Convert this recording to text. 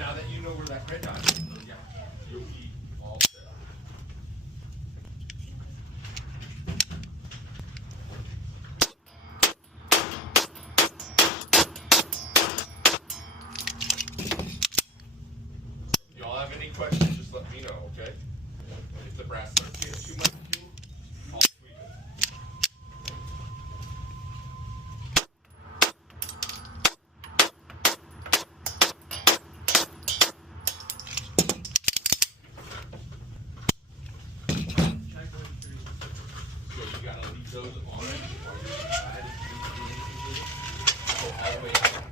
now that you know where that red dot is, yeah, you'll be all set up. Y'all have any questions, just let me know, okay? If the brass starts getting too much fuel, I'll tweak it. So you gotta leave those on while you're inside. Go all the way out.